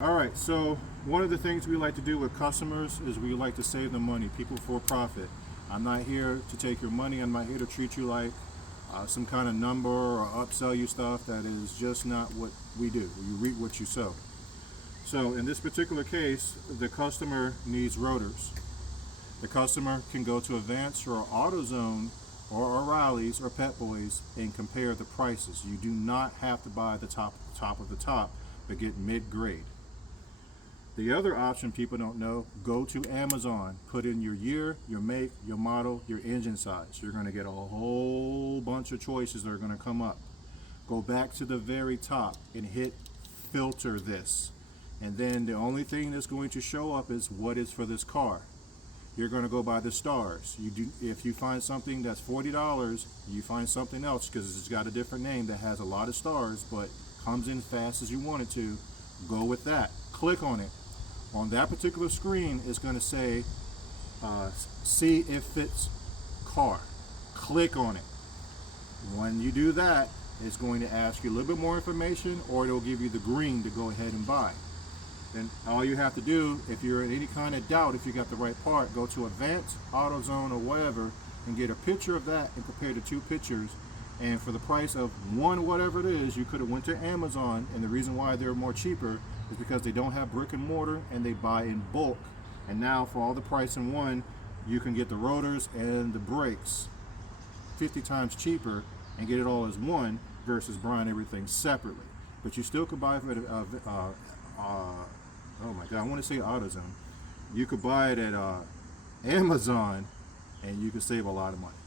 All right, so one of the things we like to do with customers is we like to save them money, people for profit. I'm not here to take your money. I'm not here to treat you like some kind of number or upsell you stuff. That is just not what we do. You reap what you sow. So in this particular case, the customer needs rotors. The customer can go to Advance or AutoZone or O'Reilly's or Pet Boys and compare the prices. You do not have to buy the top of the top, but get mid-grade. The other option people don't know, go to Amazon, put in your year, your make, your model, your engine size. You're going to get a whole bunch of choices that are going to come up. Go back to the very top and hit filter this. And then the only thing that's going to show up is what is for this car. You're going to go by the stars. If you find something that's $40, you find something else because it's got a different name that has a lot of stars but comes in fast as you want it to, go with that. Click on it. On that particular screen, it's going to say, see if fits car. Click on it. When you do that, it's going to ask you a little bit more information, or it'll give you the green to go ahead and buy. Then all you have to do, if you're in any kind of doubt if you got the right part, go to Advance, AutoZone, or whatever, and get a picture of that and compare the two pictures. And for the price of one, whatever it is, you could have went to Amazon, and the reason why they're more cheaper is because they don't have brick and mortar and they buy in bulk. And now for all the price in one, you can get the rotors and the brakes 50 times cheaper and get it all as one versus buying everything separately. But you still could buy it at oh my god, I want to say AutoZone. You could buy it at Amazon and you could save a lot of money.